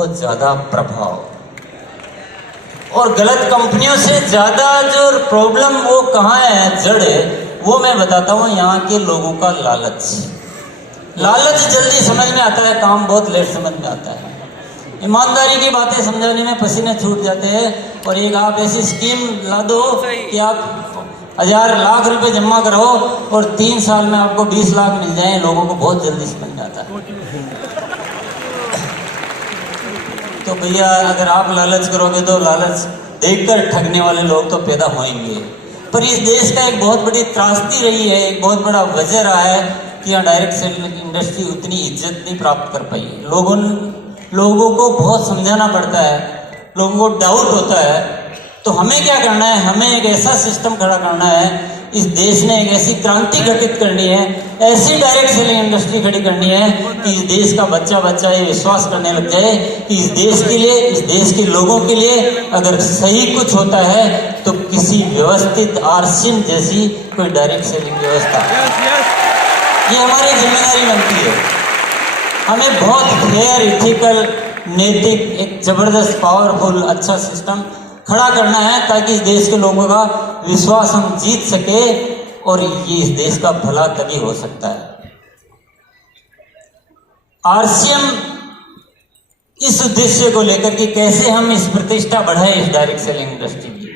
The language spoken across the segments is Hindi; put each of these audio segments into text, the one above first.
बहुत ज़्यादा प्रभाव, और गलत कंपनियों से ज़्यादा जो प्रॉब्लम वो कहाँ है, जड़ है, वो मैं बताता हूँ। यहाँ के लोगों का लालच। लालच जल्दी समझ में आता है, काम बहुत लेट समझ में आता है। ईमानदारी की बातें समझाने में पसीने छूट जाते हैं। और एक आप ऐसी स्कीम ला दो कि आप 1000 लाख रुपए जमा करो और 3 साल में आपको 20 लाख मिल जाए, लोगों को बहुत जल्दी समझ में आता है। तो भैया अगर आप लालच करोगे तो लालच देखकर ठगने वाले लोग तो पैदा होंगे। पर इस देश का एक बहुत बड़ी त्रासदी रही है, एक बहुत बड़ा वजह रहा है कि यहाँ डायरेक्ट सेलिंग इंडस्ट्री उतनी इज्जत नहीं प्राप्त कर पाई। लोगों को बहुत समझाना पड़ता है, लोगों को डाउट होता है। तो हमें क्या करना है, हमें एक ऐसा सिस्टम खड़ा करना है, इस देश ने एक ऐसी क्रांति घटित करनी है, ऐसी डायरेक्ट सेलिंग इंडस्ट्री खड़ी करनी है कि इस देश का बच्चा ये विश्वास करने लग जाए कि इस देश के लिए, इस देश के लोगों के लिए अगर सही कुछ होता है तो किसी व्यवस्थित आरसीएम जैसी कोई डायरेक्ट सेलिंग व्यवस्था, ये हमारी जिम्मेदारी बनती है। हमें बहुत फेयर, इथिकल, नैतिक, एक जबरदस्त, पावरफुल, अच्छा सिस्टम खड़ा करना है ताकि इस देश के लोगों का विश्वास हम जीत सके, और ये इस देश का भला तभी हो सकता है। आरसीएम इस उद्देश्य को लेकर कि कैसे हम इस प्रतिष्ठा बढ़ाएं इस डायरेक्ट सेलिंग इंडस्ट्री की,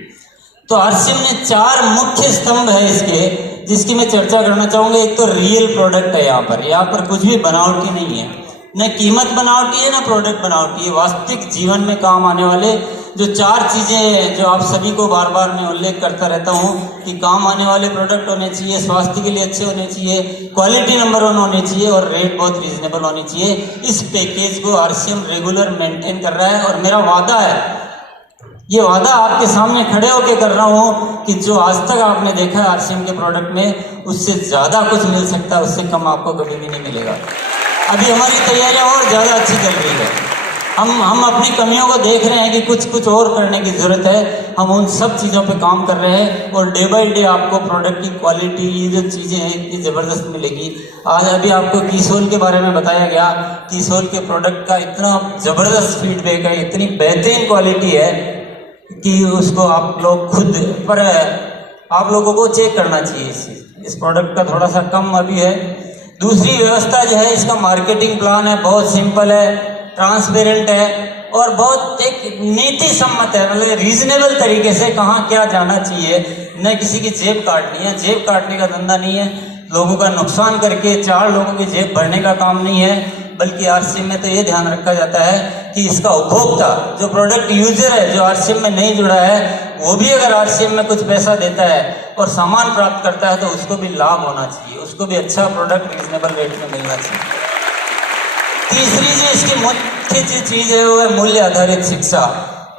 तो आरसीएम ने 4 मुख्य स्तंभ है इसके, जिसकी मैं चर्चा करना चाहूंगा। एक तो रियल प्रोडक्ट है, यहाँ पर कुछ भी बनावटी नहीं है, न कीमत बनावटी है, न प्रोडक्ट बनावटी है। वास्तविक जीवन में काम आने वाले जो 4 चीजें हैं, जो आप सभी को बार बार मैं उल्लेख करता रहता हूँ कि काम आने वाले प्रोडक्ट होने चाहिए, स्वास्थ्य के लिए अच्छे होने चाहिए, क्वालिटी नंबर 1 होने चाहिए और रेट बहुत रीजनेबल होनी चाहिए। इस पैकेज को आरसीएम रेगुलर मेंटेन कर रहा है, और मेरा वादा है, ये वादा आपके सामने खड़े होकर कर रहा हूँ कि जो आज तक आपने देखा है आरसीएम के प्रोडक्ट में, उससे ज़्यादा कुछ मिल सकता है, उससे कम आपको कभी भी नहीं मिलेगा। अभी हमारी तैयारियां और ज़्यादा अच्छी चल रही है। हम अपनी कमियों को देख रहे हैं कि कुछ और करने की ज़रूरत है। हम उन सब चीज़ों पे काम कर रहे हैं, और डे बाई डे आपको प्रोडक्ट की क्वालिटी, ये जो चीज़ें हैं, ये ज़बरदस्त मिलेगी। आज अभी आपको कीसोल के बारे में बताया गया। कीसोल के प्रोडक्ट का इतना ज़बरदस्त फीडबैक है, इतनी बेहतरीन क्वालिटी है कि उसको आप लोग खुद पर आप लोगों को चेक करना चाहिए। इस प्रोडक्ट का थोड़ा सा कम अभी है। दूसरी व्यवस्था जो है, इसका मार्केटिंग प्लान है, बहुत सिंपल है, ट्रांसपेरेंट है और बहुत एक नीति सम्मत है। मतलब रीजनेबल तरीके से कहाँ क्या जाना चाहिए, न किसी की जेब काटनी है, जेब काटने का धंधा नहीं है, लोगों का नुकसान करके 4 लोगों की जेब भरने का काम नहीं है। बल्कि आरसीएम में तो ये ध्यान रखा जाता है कि इसका उपभोक्ता, जो प्रोडक्ट यूजर है, जो आरसीएम में नहीं जुड़ा है, वो भी अगर आरसीएम में कुछ पैसा देता है और सामान प्राप्त करता है तो उसको भी लाभ होना चाहिए, उसको भी अच्छा प्रोडक्ट रीजनेबल रेट में मिलना चाहिए। तीसरी जो इसकी मुख्य चीज है वो है मूल्य आधारित शिक्षा।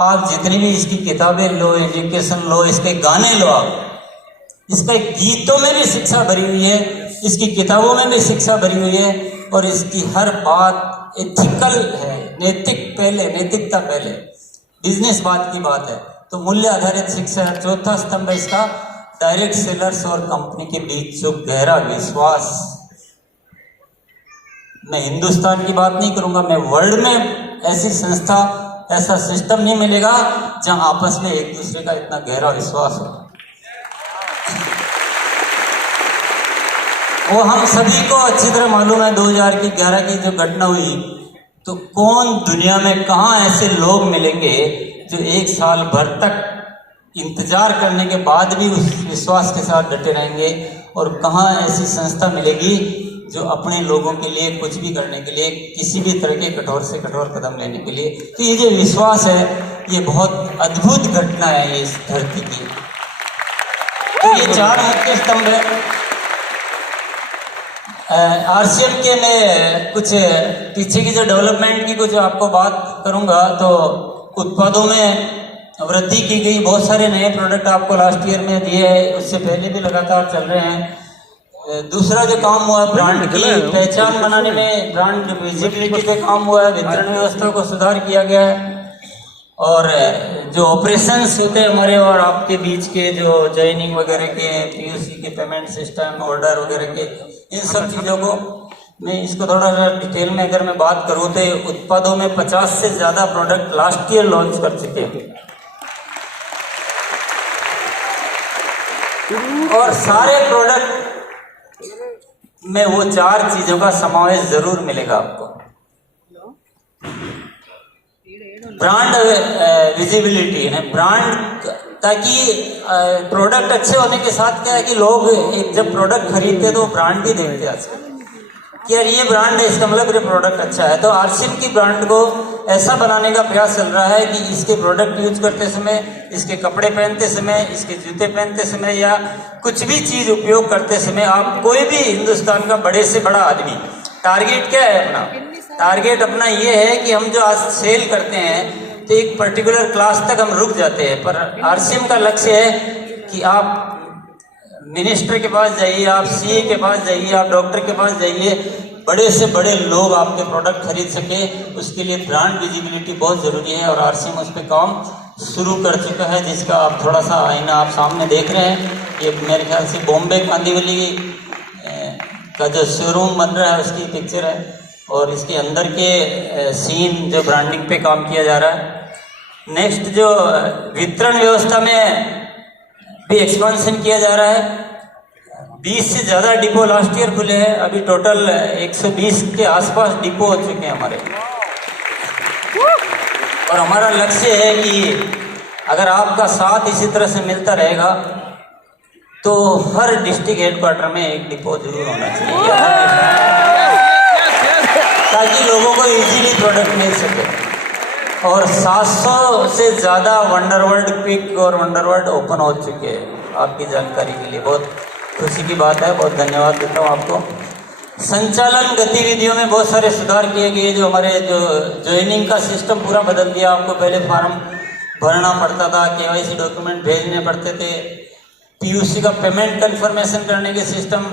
आप जितनी भी इसकी किताबें लो, एजुकेशन लो, इसके गाने लो, आप इसके गीतों में भी शिक्षा भरी हुई है, इसकी किताबों में भी शिक्षा भरी हुई है, और इसकी हर बात एथिकल है, नैतिकता पहले, बिजनेस बात की बात है। तो मूल्य आधारित शिक्षा। चौथा स्तंभ है इसका डायरेक्ट सेलर्स और कंपनी के बीच जो गहरा विश्वास। मैं हिंदुस्तान की बात नहीं करूंगा, मैं वर्ल्ड में ऐसी संस्था, ऐसा सिस्टम नहीं मिलेगा जहां आपस में एक दूसरे का इतना गहरा विश्वास हो। वो हम सभी को अच्छी तरह मालूम है, 2011 की जो घटना हुई, तो कौन दुनिया में कहाँ ऐसे लोग मिलेंगे जो 1 साल भर तक इंतजार करने के बाद भी उस विश्वास के साथ डटे रहेंगे, और कहाँ ऐसी संस्था मिलेगी जो अपने लोगों के लिए कुछ भी करने के लिए, किसी भी तरह के कठोर से कठोर कदम लेने के लिए। तो ये जो विश्वास है, ये बहुत अद्भुत घटना है ये इस धरती की। तो ये 4 मुख्य स्तंभ है आरसीएम के। मैं कुछ पीछे की जो डेवलपमेंट की कुछ आपको बात करूंगा, तो उत्पादों में वृद्धि की गई, बहुत सारे नए प्रोडक्ट आपको लास्ट ईयर में दिए हैं, उससे पहले भी लगातार चल रहे हैं। दूसरा जो काम हुआ है, ब्रांड की पहचान बनाने में, ब्रांड विजिबिलिटी पे काम हुआ है, वितरण व्यवस्था को सुधार किया गया है, और जो ऑपरेशंस होते हैं हमारे और आपके बीच के, जो जॉइनिंग वगैरह के, पीयूसी के, पेमेंट सिस्टम, ऑर्डर वगैरह के, इन सब चीज़ों को मैं इसको थोड़ा सा डिटेल में अगर मैं बात करूँ तो उत्पादों में 50 से ज़्यादा प्रोडक्ट लास्ट ईयर लॉन्च कर चुके हैं, और सारे प्रोडक्ट में वो 4 चीज़ों का समावेश जरूर मिलेगा आपको। ब्रांड विजिबिलिटी है, ब्रांड, ताकि प्रोडक्ट अच्छे होने के साथ क्या है कि लोग जब प्रोडक्ट खरीदते हैं तो ब्रांड भी देखते हैं आजकल कि यार ये ब्रांड है, इसका मतलब ये प्रोडक्ट अच्छा है। तो आरसीएम की ब्रांड को ऐसा बनाने का प्रयास चल रहा है कि इसके प्रोडक्ट यूज करते समय, इसके कपड़े पहनते समय, इसके जूते पहनते समय या कुछ भी चीज़ उपयोग करते समय आप कोई भी हिंदुस्तान का बड़े से बड़ा आदमी, टारगेट क्या है अपना? टारगेट अपना ये है कि हम जो आज सेल करते हैं तो एक पर्टिकुलर क्लास तक हम रुक जाते हैं, पर आरसीएम का लक्ष्य है कि आप मिनिस्टर के पास जाइए, आप सीए के पास जाइए, आप डॉक्टर के पास जाइए, बड़े से बड़े लोग आपके प्रोडक्ट खरीद सके। उसके लिए ब्रांड विजिबिलिटी बहुत ज़रूरी है और आरसीएम उस पर काम शुरू कर चुका है, जिसका आप थोड़ा सा आईना आप सामने देख रहे हैं। ये मेरे ख्याल से बॉम्बे कांदिवली का जो शोरूम बन रहा है उसकी पिक्चर है, और इसके अंदर के सीन जो ब्रांडिंग पे काम किया जा रहा है। नेक्स्ट, जो वितरण व्यवस्था में भी एक्सपेंशन किया जा रहा है। 20 से ज़्यादा डिपो लास्ट ईयर खुले हैं, अभी टोटल 120 के आसपास डिपो हो चुके हैं हमारे। और हमारा लक्ष्य है कि अगर आपका साथ इसी तरह से मिलता रहेगा तो हर डिस्ट्रिक्ट हेडक्वार्टर में एक डिपो जरूर होना चाहिए, ताकि लोगों को इजीली प्रोडक्ट मिल सके। और 700 से ज़्यादा वंडरवर्ल्ड क्विक और वंडरवर्ल्ड ओपन हो चुके हैं, आपकी जानकारी के लिए बहुत खुशी की बात है। बहुत धन्यवाद देता हूँ आपको। संचालन गतिविधियों में बहुत सारे सुधार किए गए, जो हमारे जो ज्वाइनिंग का सिस्टम पूरा बदल दिया। आपको पहले फॉर्म भरना पड़ता था, केवाईसी डॉक्यूमेंट भेजने पड़ते थे, पीयूसी का पेमेंट कंफर्मेशन करने के सिस्टम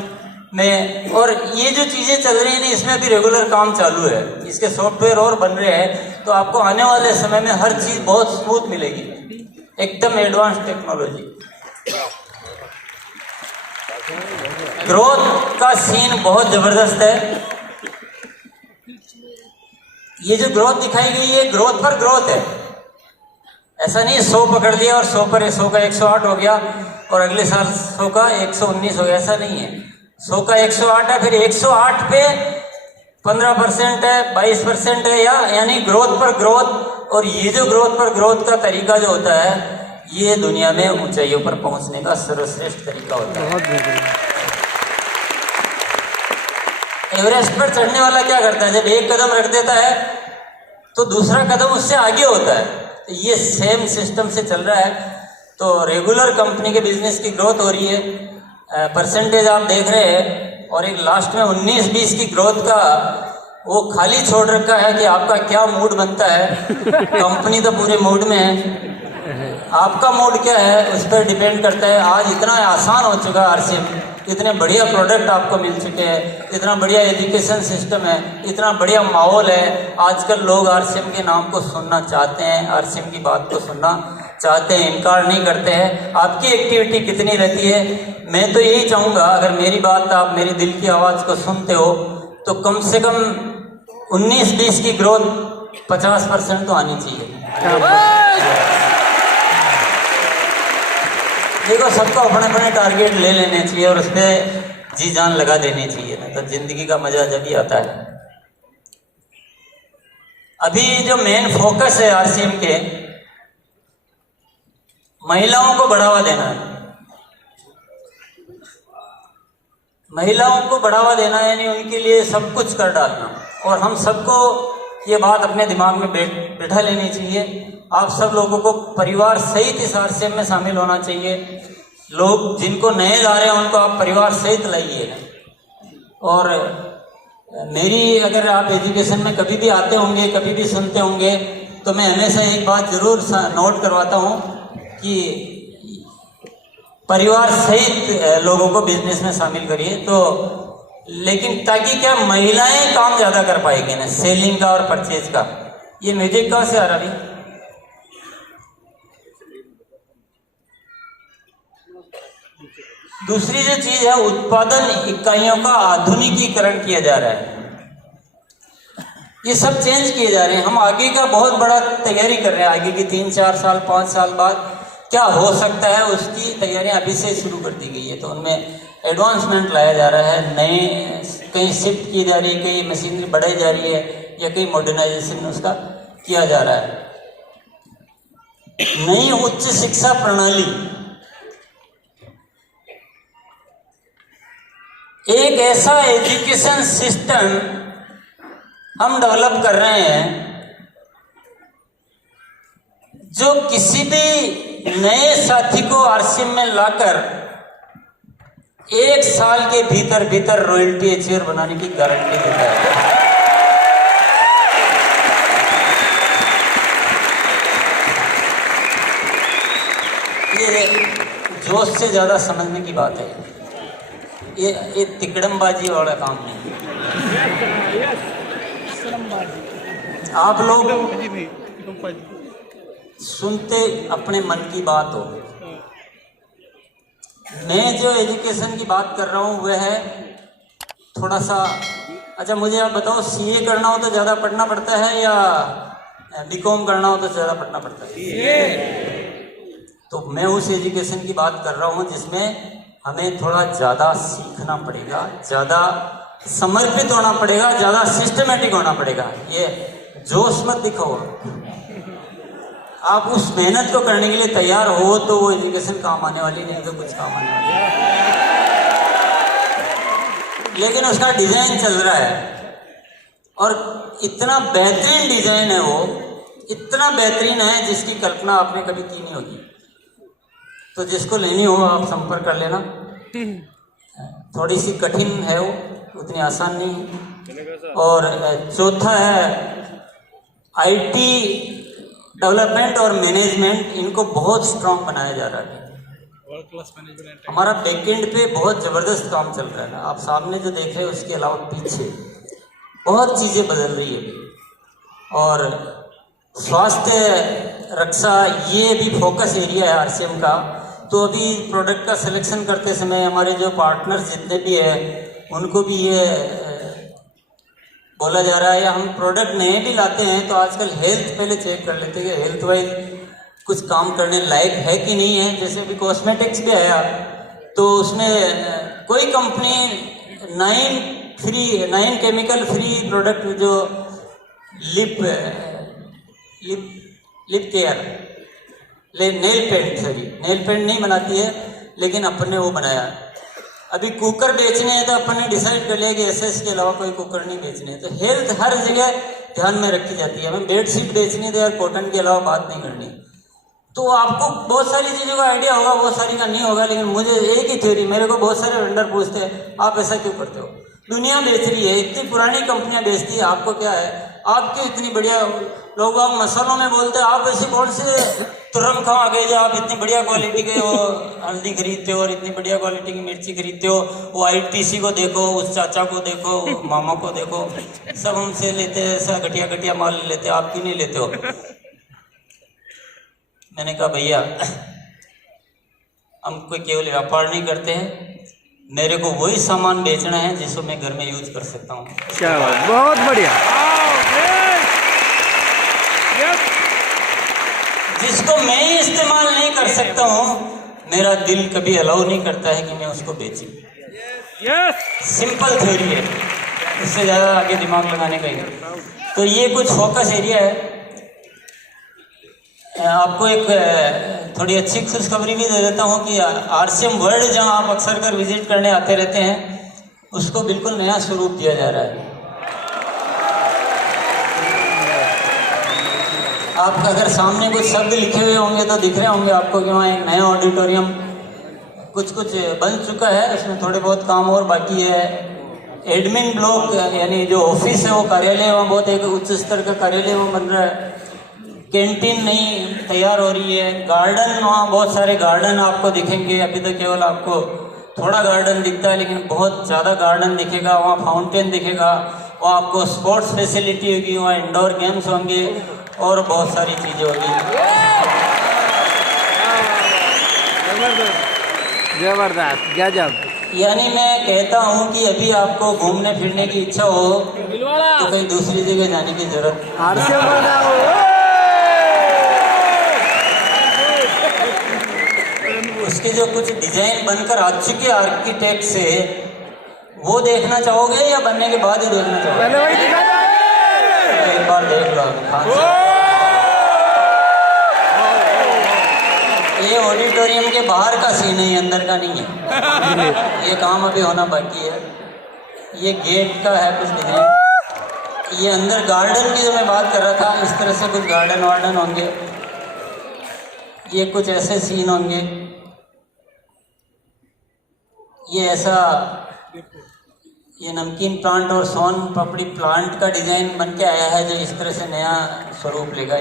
में, और ये जो चीज़ें चल रही हैं ना, इसमें अभी रेगुलर काम चालू है, इसके सॉफ्टवेयर और बन रहे हैं। तो आपको आने वाले समय में हर चीज़ बहुत स्मूथ मिलेगी, एकदम एडवांस टेक्नोलॉजी। ग्रोथ का सीन बहुत जबरदस्त है। ये जो ग्रोथ दिखाई गई है, ग्रोथ पर ग्रोथ है। ऐसा नहीं 100 पकड़ लिया और 100 पर 100 का 108 हो गया और अगले साल 100 का 119 हो गया, ऐसा नहीं है। 100 का 108 है, फिर 108 पे 15% है, 22% है, यानी ग्रोथ पर ग्रोथ। और ये जो ग्रोथ पर ग्रोथ का तरीका जो होता है, ये दुनिया में ऊंचाइयों पर पहुंचने का सर्वश्रेष्ठ तरीका होता है। एवरेस्ट पर चढ़ने वाला क्या करता है? जब एक कदम रख देता है तो दूसरा कदम उससे आगे होता है। तो ये सेम सिस्टम से चल रहा है। तो रेगुलर कंपनी के बिजनेस की ग्रोथ हो रही है, परसेंटेज आप देख रहे हैं, और एक लास्ट में 19-20 की ग्रोथ का वो खाली छोड़ रखा है कि आपका क्या मूड बनता है। कंपनी तो पूरे मूड में है, आपका मूड क्या है उस पर डिपेंड करता है। आज इतना आसान हो चुका है आरसीएम, इतने बढ़िया प्रोडक्ट आपको मिल चुके हैं, इतना बढ़िया एजुकेशन सिस्टम है, इतना बढ़िया माहौल है। आजकल लोग आरसीएम के नाम को सुनना चाहते हैं, आरसीएम की बात को सुनना चाहते हैं, इनकार नहीं करते हैं। आपकी एक्टिविटी कितनी रहती है? मैं तो यही चाहूँगा, अगर मेरी बात आप मेरी दिल की आवाज़ को सुनते हो तो कम से कम 19-20 की ग्रोथ 50% तो आनी चाहिए। देखो, सबको अपने अपने टारगेट ले लेने चाहिए और उस पर जी जान लगा देनी चाहिए, ना तो जिंदगी का मजा जब ही आता है। अभी जो मेन फोकस है आरसीएम के, महिलाओं को बढ़ावा देना है। महिलाओं को बढ़ावा देना यानी उनके लिए सब कुछ कर डालना। और हम सबको ये बात अपने दिमाग में बैठा लेनी चाहिए। आप सब लोगों को परिवार सहित इस आरसीएम में शामिल होना चाहिए। लोग जिनको नए ला रहे हैं उनको आप परिवार सहित लाइए। और मेरी, अगर आप एजुकेशन में कभी भी आते होंगे, कभी भी सुनते होंगे, तो मैं हमेशा एक बात जरूर नोट करवाता हूँ कि परिवार सहित लोगों को बिजनेस में शामिल करिए। तो लेकिन ताकि क्या महिलाएं काम ज़्यादा कर पाएगी ना, सेलिंग का और परचेज का। ये म्यूजिक कहाँ से आ रहा है? दूसरी जो चीज़ है, उत्पादन इकाइयों का आधुनिकीकरण किया जा रहा है। ये सब चेंज किए जा रहे हैं। हम आगे का बहुत बड़ा तैयारी कर रहे हैं, आगे की 3-4 साल 5 साल बाद क्या हो सकता है उसकी तैयारियां अभी से शुरू कर दी गई है। तो उनमें एडवांसमेंट लाया जा रहा है, नए कहीं शिफ्ट की जा रही है, कहीं मशीनरी बढ़ाई जा रही है, या कहीं मॉडर्नाइजेशन उसका किया जा रहा है। नई उच्च शिक्षा प्रणाली एक ऐसा एजुकेशन सिस्टम हम डेवलप कर रहे हैं जो किसी भी नए साथी को आरसीएम में लाकर 1 साल के भीतर भीतर रॉयल्टी अचीवर बनाने की गारंटी देता है। ये जोश से ज्यादा समझने की बात है। ये तिकड़मबाजी वाला काम नहीं। आप लोग सुनते अपने मन की बात हो। मैं जो एजुकेशन की बात कर रहा हूँ वह है थोड़ा सा, अच्छा मुझे आप बताओ, सीए करना हो तो ज़्यादा पढ़ना पड़ता है या बीकॉम करना हो तो ज़्यादा पढ़ना पड़ता है? तो मैं उस एजुकेशन की बात कर रहा हूँ जिसमें हमें थोड़ा ज़्यादा सीखना पड़ेगा, ज़्यादा समर्पित होना पड़ेगा, ज़्यादा सिस्टमेटिक होना पड़ेगा। ये जोश मत दिखाओ। आप उस मेहनत को करने के लिए तैयार हो तो वो एजुकेशन काम आने वाली, नहीं तो कुछ काम आने वाली। लेकिन उसका डिजाइन चल रहा है और इतना बेहतरीन डिजाइन है, वो इतना बेहतरीन है जिसकी कल्पना आपने कभी की नहीं होगी। तो जिसको लेनी हो आप संपर्क कर लेना। थोड़ी सी कठिन है वो, उतनी आसान नहीं है। और चौथा है आईटी डेवलपमेंट और मैनेजमेंट, इनको बहुत स्ट्रांग बनाया जा रहा है। वर्ल्ड क्लास मैनेजमेंट हमारा बैकएंड पे बहुत ज़बरदस्त काम चल रहा है ना। आप सामने जो देख रहे हैं उसके अलावा पीछे बहुत चीज़ें बदल रही है। और स्वास्थ्य रक्षा ये भी फोकस एरिया है आरसीएम का। तो अभी प्रोडक्ट का सिलेक्शन करते समय हमारे जो पार्टनर्स जितने भी हैं उनको भी ये बोला जा रहा है, या हम प्रोडक्ट नए भी लाते हैं तो आजकल हेल्थ पहले चेक कर लेते हैं कि हेल्थ वाइज कुछ काम करने लायक है कि नहीं है। जैसे अभी कॉस्मेटिक्स भी आया तो उसमें कोई कंपनी 9 केमिकल फ्री प्रोडक्ट जो लिप केयर नेल पेंट नहीं बनाती है, लेकिन अपन ने वो बनाया। अभी कुकर बेचने हैं तो अपन ने डिसाइड कर लिया कि एसएस के अलावा कोई कुकर नहीं बेचने। तो हेल्थ हर जगह ध्यान में रखी जाती है। हमें बेडशीट बेचनी है तो यार कॉटन के अलावा बात नहीं करनी। तो आपको बहुत सारी चीज़ों का आइडिया होगा, बहुत सारी का नहीं होगा, लेकिन मुझे एक ही थ्योरी, मेरे को बहुत सारे वेंडर पूछते हैं आप ऐसा क्यों करते हो? दुनिया बेच रही है, इतनी पुरानी कंपनियां बेचती है, आपको क्या है? आप क्यों इतनी बढ़िया लोग आप मसालों में बोलते हैं, आप ऐसे कौन से तुरम खा गए जो आप इतनी बढ़िया क्वालिटी के वो हल्दी खरीदते हो और इतनी बढ़िया क्वालिटी की मिर्ची खरीदते हो? वो आईटीसी को देखो, उस चाचा को देखो, मामा को देखो, सब हमसे लेते हैं, ऐसा घटिया घटिया माल लेते हो, आप क्यों नहीं लेते हो? मैंने कहा भैया हम कोई केवल व्यापार नहीं करते हैं, मेरे को वही सामान बेचना है जिसको मैं घर में यूज कर सकता हूँ। क्या बात, बहुत बढ़िया। जिसको मैं ही इस्तेमाल नहीं कर सकता हूँ, मेरा दिल कभी अलाउ नहीं करता है कि मैं उसको बेचूं। सिंपल थ्योरी है, इससे ज़्यादा आगे दिमाग लगाने का ही। तो ये कुछ फोकस एरिया है। आपको एक थोड़ी अच्छी खुशखबरी भी दे देता हूँ कि आरसीएम वर्ल्ड जहाँ आप अक्सर कर विजिट करने आते रहते हैं, उसको बिल्कुल नया स्वरूप दिया जा रहा है। आप अगर सामने कुछ शब्द लिखे हुए होंगे तो दिख रहे होंगे आपको कि वहाँ एक नया ऑडिटोरियम कुछ बन चुका है, उसमें थोड़े बहुत काम और बाकी है। एडमिन ब्लॉक यानी जो ऑफिस है वो कार्यालय, वहाँ बहुत एक उच्च स्तर का कार्यालय वो बन रहा है। कैंटीन नई तैयार हो रही है। गार्डन, वहाँ बहुत सारे गार्डन आपको दिखेंगे। अभी तो केवल आपको थोड़ा गार्डन दिखता है, लेकिन बहुत ज़्यादा गार्डन दिखेगा। वहाँ फाउंटेन दिखेगा, वहाँ आपको स्पोर्ट्स फैसिलिटी होगी, वहाँ इंडोर गेम्स होंगे और बहुत सारी चीज़ें होगी। जबरदस्त, गजब। यानी मैं कहता हूँ कि अभी आपको घूमने फिरने की इच्छा हो तो कहीं दूसरी जगह जाने की जरूरत। उसके जो कुछ डिजाइन बनकर आ चुके आर्किटेक्ट से वो देखना चाहोगे या बनने के बाद ही देखना चाहोगे? एक बार देख लो। ये ऑडिटोरियम के बाहर का सीन है, अंदर का नहीं है। ये काम अभी होना बाकी है। ये गेट का है कुछ डिजाइन। ये अंदर गार्डन की जो मैं बात कर रहा था, इस तरह से कुछ गार्डन वार्डन होंगे। ये कुछ ऐसे सीन होंगे। ये ऐसा ये नमकीन प्लांट और सोन पापड़ी प्लांट का डिजाइन बन के आया है जो इस तरह से नया स्वरूप लेगा।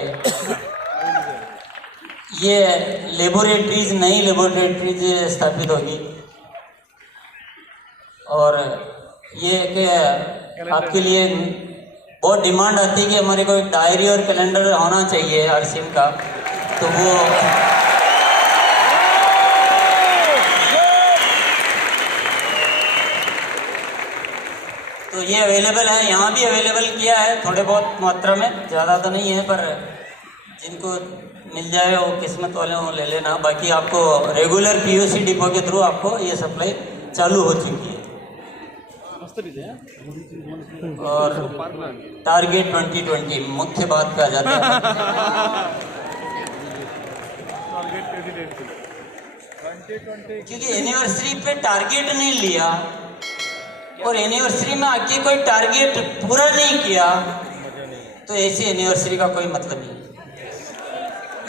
ये लेबोरेटरीज, नई लेबोरेटरीज स्थापित होगी। और ये कि आपके लिए बहुत डिमांड आती है कि हमारे को एक डायरी और कैलेंडर होना चाहिए आरसीएम का, तो वो तो ये अवेलेबल है, यहाँ भी अवेलेबल किया है थोड़े बहुत मात्रा में, ज़्यादा तो नहीं है, पर जिनको मिल जाए वो किस्मत वाले वो ले लेना। बाकी आपको रेगुलर पीओसी डिपो के थ्रू आपको ये सप्लाई चालू हो चुकी है। और टारगेट 2020 मुख्य बात पे आ जाता है क्योंकि एनिवर्सरी पे टारगेट नहीं लिया और एनिवर्सरी में आके कोई टारगेट पूरा नहीं किया तो ऐसी एनिवर्सरी का कोई मतलब नहीं।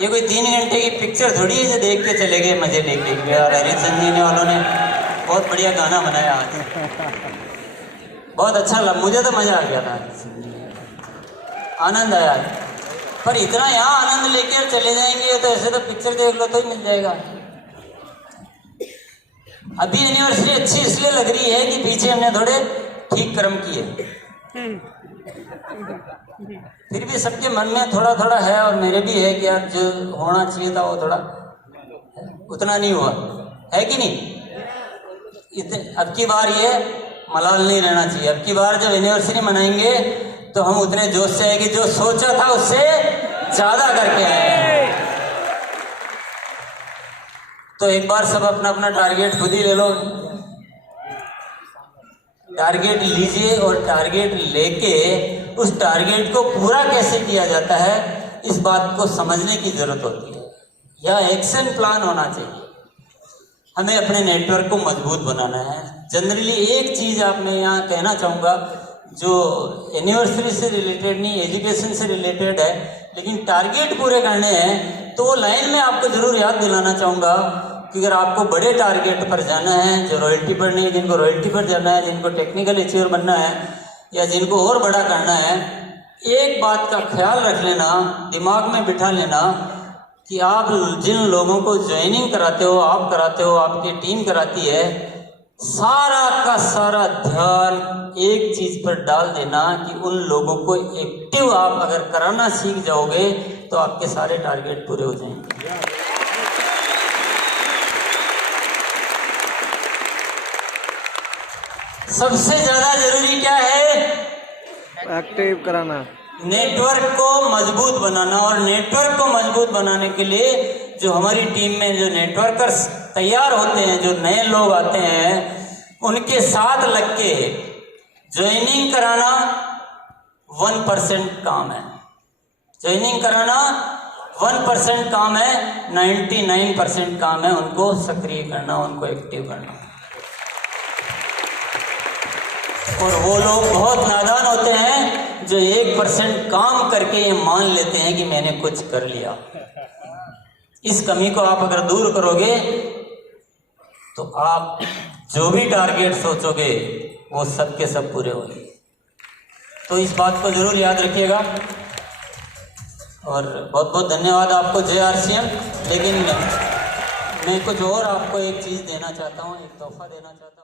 ये कोई 3 घंटे की पिक्चर थोड़ी है जो देख के चले गए मजे लेके। यार हरिचंद जी ने वालों ने बहुत बढ़िया गाना बनाया आज, बहुत अच्छा लगा, मुझे तो मजा आ गया था, आनंद आया। पर इतना यहाँ आनंद लेके चले जाएंगे तो ऐसे तो पिक्चर देख लो तो ही मिल जाएगा। अभी एनिवर्सरी अच्छी इसलिए लग रही है कि पीछे हमने थोड़े ठीक कर्म किए। फिर भी सबके मन में थोड़ा थोड़ा है और मेरे भी है कि यार जो होना चाहिए था वो थोड़ा उतना नहीं हुआ है कि नहीं। अब की बार ये मलाल नहीं रहना चाहिए। अब की बार जब एनिवर्सरी मनाएंगे तो हम उतने जोश से आएंगे, जो सोचा था उससे ज्यादा करके आए। तो एक बार सब अपना अपना टारगेट खुद ही ले लो, टारगेट लीजिए और टारगेट लेके उस टारगेट को पूरा कैसे किया जाता है इस बात को समझने की जरूरत होती है। या एक्शन प्लान होना चाहिए। हमें अपने नेटवर्क को मजबूत बनाना है। जनरली एक चीज आप मैं यहाँ कहना चाहूँगा जो एनिवर्सरी से रिलेटेड नहीं, एजुकेशन से रिलेटेड है, लेकिन टारगेट पूरे करने हैं तो वो लाइन में आपको जरूर याद दिलाना चाहूँगा कि अगर आपको बड़े टारगेट पर जाना है, जो रॉयल्टी पर नहीं, जिनको रॉयल्टी पर जाना है, जिनको टेक्निकल अचीवर बनना है या जिनको और बड़ा करना है, एक बात का ख्याल रख लेना, दिमाग में बिठा लेना कि आप जिन लोगों को ज्वाइनिंग कराते हो, आप कराते हो, आपकी टीम कराती है, सारा का सारा ध्यान एक चीज पर डाल देना कि उन लोगों को एक्टिव आप अगर कराना सीख जाओगे तो आपके सारे टारगेट पूरे हो जाएंगे। सबसे ज्यादा जरूरी क्या है? एक्टिव कराना, नेटवर्क को मजबूत बनाना। और नेटवर्क को मजबूत बनाने के लिए जो हमारी टीम में जो नेटवर्कर्स तैयार होते हैं, जो नए लोग आते हैं, उनके साथ लग के ज्वाइनिंग कराना 1% काम है। ज्वाइनिंग कराना 1% काम है, 99% काम है उनको सक्रिय करना, उनको एक्टिव करना। और वो लोग बहुत नादान होते हैं जो 1% काम करके ये मान लेते हैं कि मैंने कुछ कर लिया। इस कमी को आप अगर दूर करोगे तो आप जो भी टारगेट सोचोगे वो सब के सब पूरे होंगे। तो इस बात को जरूर याद रखिएगा। और बहुत बहुत धन्यवाद आपको, जय आरसीएम। लेकिन मैं कुछ और आपको एक चीज़ देना चाहता हूँ, एक तोहफा देना चाहता हूँ।